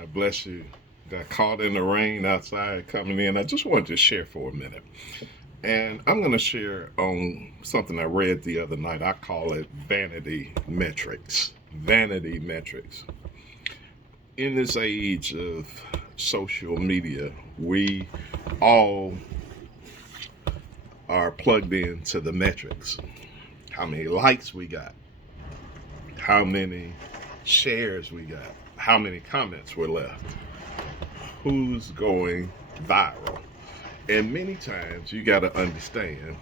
I bless you. Got caught in the rain outside coming in. I just wanted to share for a minute. And I'm going to share on something I read the other night. I call it Vanity Metrics. Vanity Metrics. In this age of social media, we all are plugged into the metrics. How many likes we got, how many shares we got, how many comments were left, who's going viral. And many times you got to understand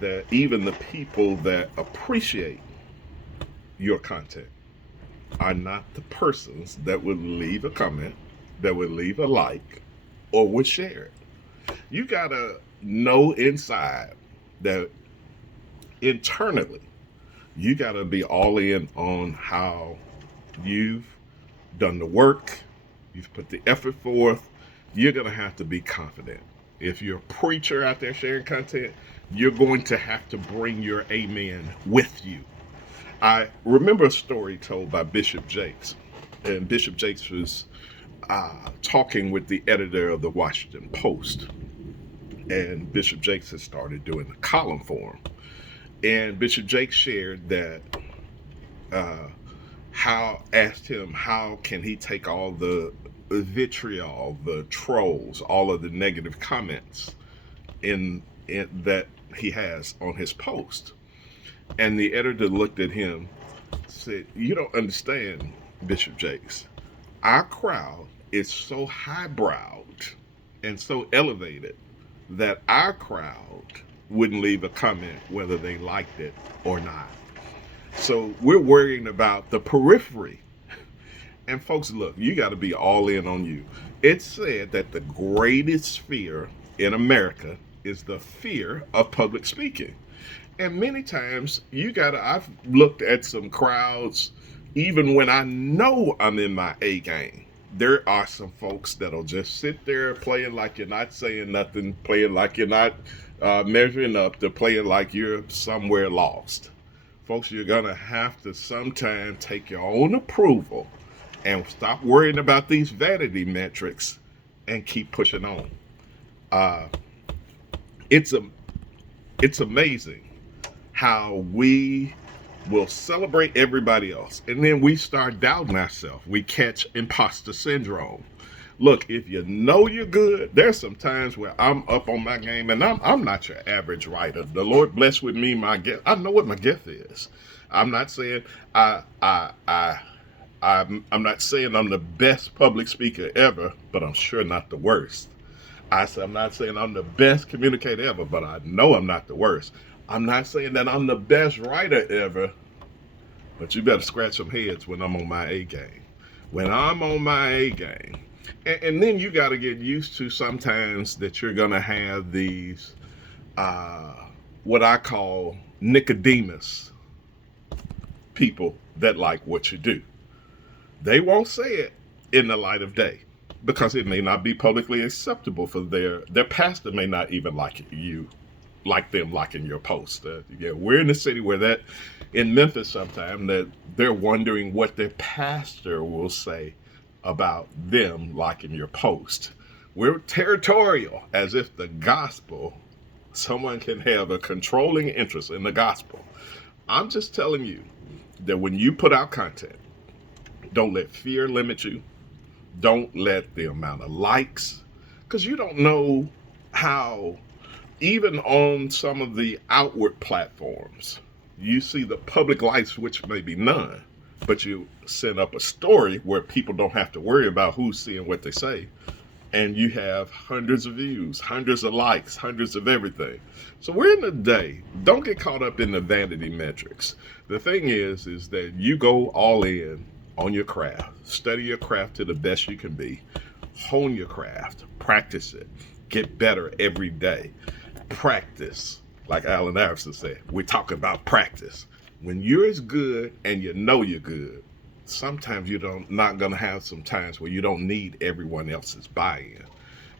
that even the people that appreciate your content are not the persons that would leave a comment, that would leave a like, or would share it. You got to know inside that internally, you got to be all in on how you've done the work, you've put the effort forth. You're going to have to be confident. If you're a preacher out there sharing content, you're going to have to bring your amen with you. I remember a story told by Bishop Jakes, and Bishop Jakes was talking with the editor of the Washington Post, and Bishop Jakes had started doing a column for him. And Bishop Jakes shared that how asked him how can he take all the vitriol, the trolls, all of the negative comments in that he has on his post. And the editor looked at him, said, "You don't understand, Bishop Jakes. Our crowd is so highbrowed and so elevated that our crowd wouldn't leave a comment whether they liked it or not. So we're worrying about the periphery." And folks, look, you got to be all in on you. It's said that the greatest fear in America is the fear of public speaking. And many times I've looked at some crowds, even when I know I'm in my A game. There are some folks that'll just sit there playing like you're not saying nothing, playing like you're not measuring up, to playing like you're somewhere lost. Folks, you're going to have to sometime take your own approval and stop worrying about these vanity metrics and keep pushing on. Uh, it's a, it's amazing how we will celebrate everybody else, and then we start doubting ourselves. We catch imposter syndrome. Look, if you know you're good, there's some times where I'm up on my game, and I'm not your average writer. The Lord bless with me my gift. I know what my gift is. I'm not saying I'm not saying I'm the best public speaker ever, but I'm sure not the worst. I'm not saying I'm the best communicator ever, but I know I'm not the worst. I'm not saying that I'm the best writer ever, but you better scratch some heads when I'm on my A game. When I'm on my A game. And then you got to get used to sometimes that you're going to have these, what I call Nicodemus people that like what you do. They won't say it in the light of day because it may not be publicly acceptable for their pastor may not even like you, like them liking your post. Yeah, we're in the city where that in Memphis sometime that they're wondering what their pastor will say about them liking your post. We're territorial, as if the gospel, someone can have a controlling interest in the gospel. I'm just telling you that when you put out content, don't let fear limit you. Don't let the amount of likes, because you don't know how, even on some of the outward platforms, you see the public likes, which may be none, but you send up a story where people don't have to worry about who's seeing what they say, and you have hundreds of views, hundreds of likes, hundreds of everything. So we're in a day, don't get caught up in the vanity metrics. The thing is that you go all in on your craft, study your craft to the best you can be, hone your craft, practice it, get better every day. Practice, like Allen Iverson said, we're talking about practice. When you're as good and you know you're good, sometimes not going to have some times where you don't need everyone else's buy-in.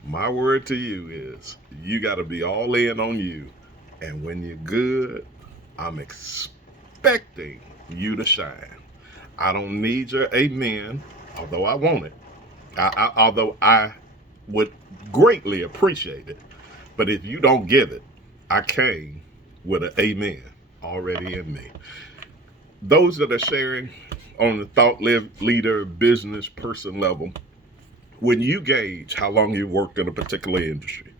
My word to you is you got to be all in on you. And when you're good, I'm expecting you to shine. I don't need your amen, although I want it. Although I would greatly appreciate it, but if you don't give it, I came with an amen already in me. Those that are sharing on the thought leader, business person level, when you gauge how long you've worked in a particular industry,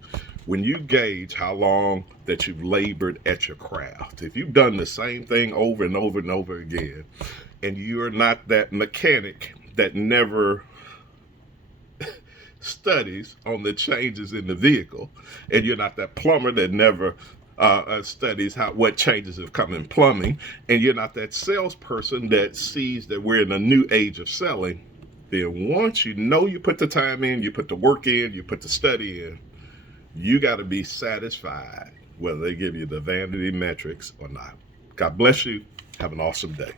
when you gauge how long that you've labored at your craft, if you've done the same thing over and over and over again, and you're not that mechanic that never studies on the changes in the vehicle, and you're not that plumber that never studies what changes have come in plumbing, and you're not that salesperson that sees that we're in a new age of selling, then once you know you put the time in, you put the work in, you put the study in, you got to be satisfied whether they give you the vanity metrics or not. God bless you. Have an awesome day.